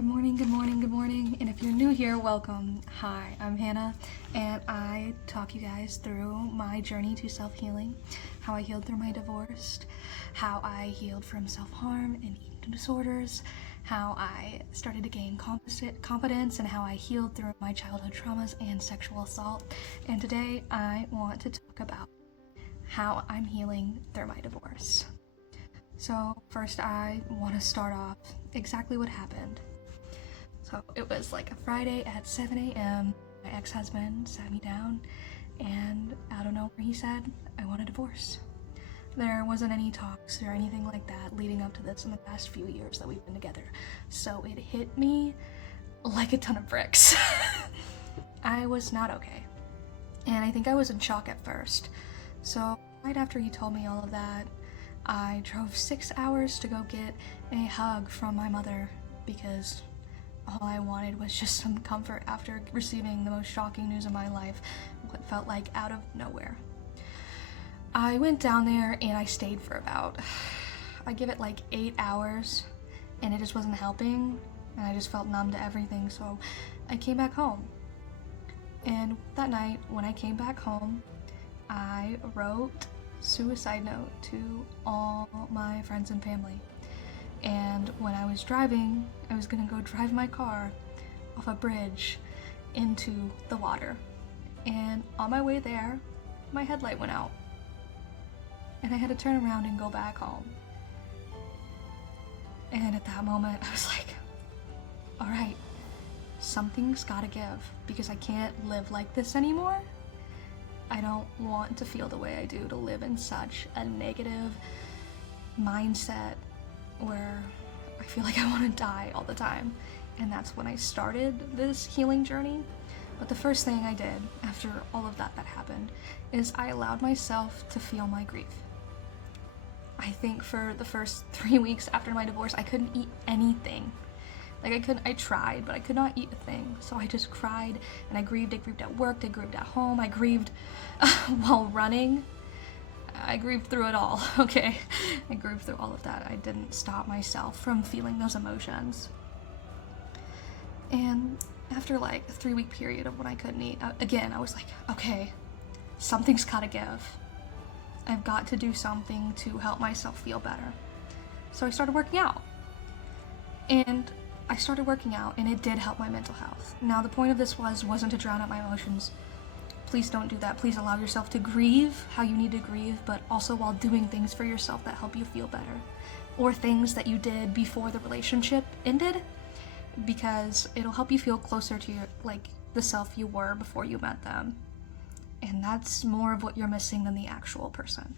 Good morning, good morning, good morning. And if you're new here, welcome. Hi, I'm Hannah, and I talk you guys through my journey to self-healing, how I healed through my divorce, how I healed from self-harm and eating disorders, how I started to gain confidence, and how I healed through my childhood traumas and sexual assault. And today I want to talk about how I'm healing through my divorce. So first I want to start off exactly what happened. So it was like a Friday at 7 a.m. My ex-husband sat me down and out of nowhere he said, I want a divorce. There wasn't any talks or anything like that leading up to this in the past few years that we've been together. So it hit me like a ton of bricks. I was not okay. And I think I was in shock at first. So right after he told me all of that, I drove 6 hours to go get a hug from my mother because all I wanted was just some comfort after receiving the most shocking news of my life, what felt like out of nowhere. I went down there and I stayed for about, I give it like 8 hours, and it just wasn't helping, and I just felt numb to everything, so I came back home. And that night, when I came back home, I wrote suicide note to all my friends and family. And when I was driving, I was gonna go drive my car off a bridge into the water. And on my way there, my headlight went out. And I had to turn around and go back home. And at that moment, I was like, all right, something's gotta give because I can't live like this anymore. I don't want to feel the way I do, to live in such a negative mindset where I feel like I want to die all the time. And that's when I started this healing journey. But the first thing I did after all of that happened is I allowed myself to feel my grief. I think for the first 3 weeks after my divorce, I couldn't eat anything. I tried, but I could not eat a thing. So I just cried and I grieved at work, I grieved at home, I grieved while running. I grieved through it all, okay? I grieved through all of that. I didn't stop myself from feeling those emotions. And after like a 3-week period of when I couldn't eat, again, I was like, okay, something's gotta give. I've got to do something to help myself feel better. So I started working out. And I started working out, and it did help my mental health. Now, the point of this wasn't to drown out my emotions. Please don't do that. Please allow yourself to grieve how you need to grieve, but also while doing things for yourself that help you feel better. Or things that you did before the relationship ended, because it'll help you feel closer to the self you were before you met them. And that's more of what you're missing than the actual person.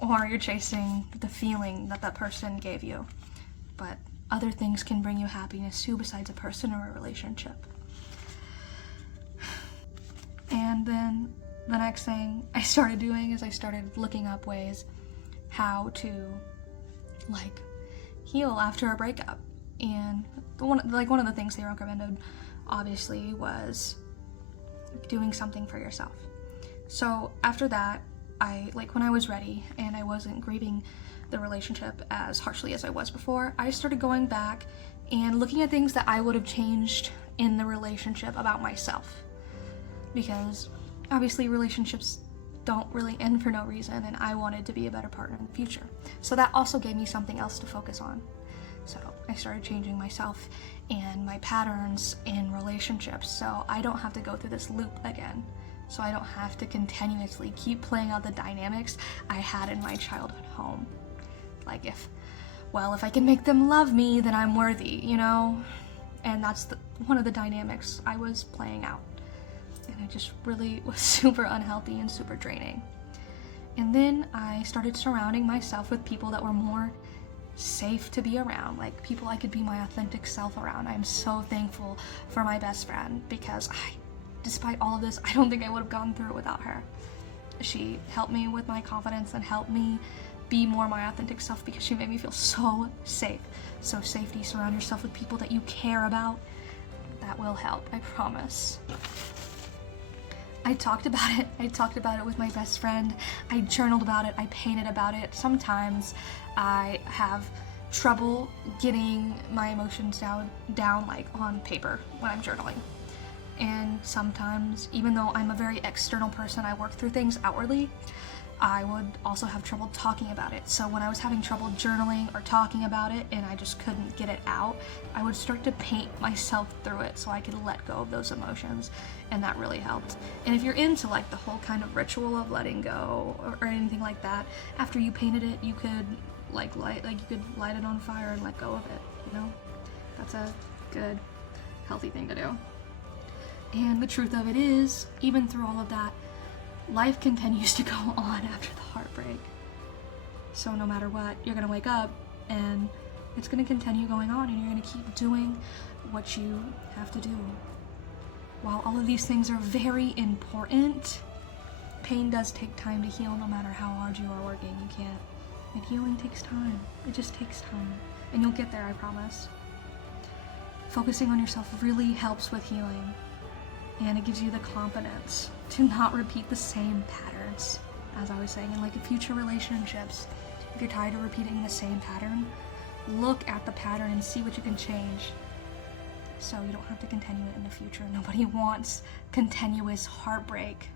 Or you're chasing the feeling that person gave you. But other things can bring you happiness too, besides a person or a relationship. And then the next thing I started doing is I started looking up ways how to heal after a breakup. And one of the things they recommended obviously was doing something for yourself. So after that, when I was ready and I wasn't grieving the relationship as harshly as I was before, I started going back and looking at things that I would have changed in the relationship about myself. Because obviously relationships don't really end for no reason, and I wanted to be a better partner in the future. So that also gave me something else to focus on. So I started changing myself and my patterns in relationships so I don't have to go through this loop again. So I don't have to continuously keep playing out the dynamics I had in my childhood home. If I can make them love me, then I'm worthy, you know? And that's one of the dynamics I was playing out. And it just really was super unhealthy and super draining. And then I started surrounding myself with people that were more safe to be around, people I could be my authentic self around. I'm so thankful for my best friend because despite all of this, I don't think I would have gone through it without her. She helped me with my confidence and helped me be more my authentic self because she made me feel so safe. So safety, surround yourself with people that you care about. That will help, I promise. I talked about it. I talked about it with my best friend. I journaled about it. I painted about it. Sometimes I have trouble getting my emotions down like on paper when I'm journaling. And sometimes, even though I'm a very external person, I work through things outwardly, I would also have trouble talking about it. So when I was having trouble journaling or talking about it and I just couldn't get it out, I would start to paint myself through it so I could let go of those emotions, and that really helped. And if you're into like the whole kind of ritual of letting go or anything like that, after you painted it, you could light it on fire and let go of it, you know? That's a good, healthy thing to do. And the truth of it is, even through all of that, life continues to go on after the heartbreak. So no matter what, you're gonna wake up and it's gonna continue going on, and you're gonna keep doing what you have to do. While all of these things are very important, pain does take time to heal. No matter how hard you are working, you can't. And healing takes time. It just takes time. And you'll get there, I promise. Focusing on yourself really helps with healing. And it gives you the confidence to not repeat the same patterns, as I was saying. In like future relationships, if you're tired of repeating the same pattern, look at the pattern and see what you can change, so you don't have to continue it in the future. Nobody wants continuous heartbreak.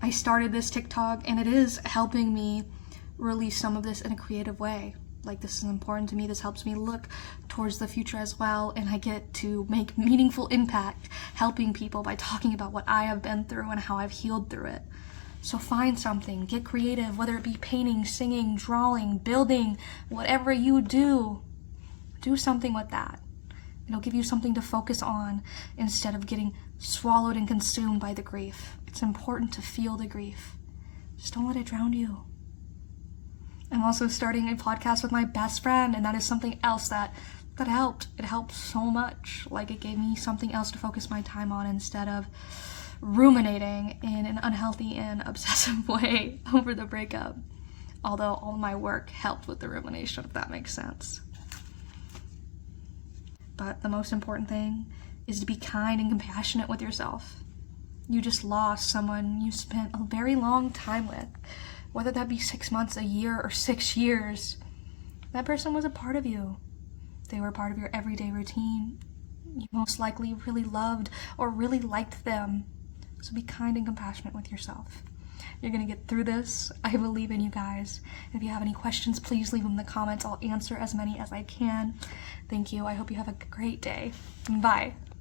I started this TikTok and it is helping me release some of this in a creative way. Like, this is important to me. This helps me look towards the future as well, and I get to make meaningful impact helping people by talking about what I have been through and how I've healed through it. So find something, get creative, whether it be painting, singing, drawing, building, whatever you do something with that. It'll give you something to focus on instead of getting swallowed and consumed by the grief. It's important to feel the grief. Just don't let it drown you. I'm also starting a podcast with my best friend, and that is something else that helped. It helped so much. Like, it gave me something else to focus my time on instead of ruminating in an unhealthy and obsessive way over the breakup. Although all my work helped with the rumination, if that makes sense. But the most important thing is to be kind and compassionate with yourself. You just lost someone you spent a very long time with. Whether that be 6 months, a year, or 6 years, that person was a part of you. They were a part of your everyday routine. You most likely really loved or really liked them. So be kind and compassionate with yourself. You're gonna get through this. I believe in you guys. If you have any questions, please leave them in the comments. I'll answer as many as I can. Thank you. I hope you have a great day. Bye.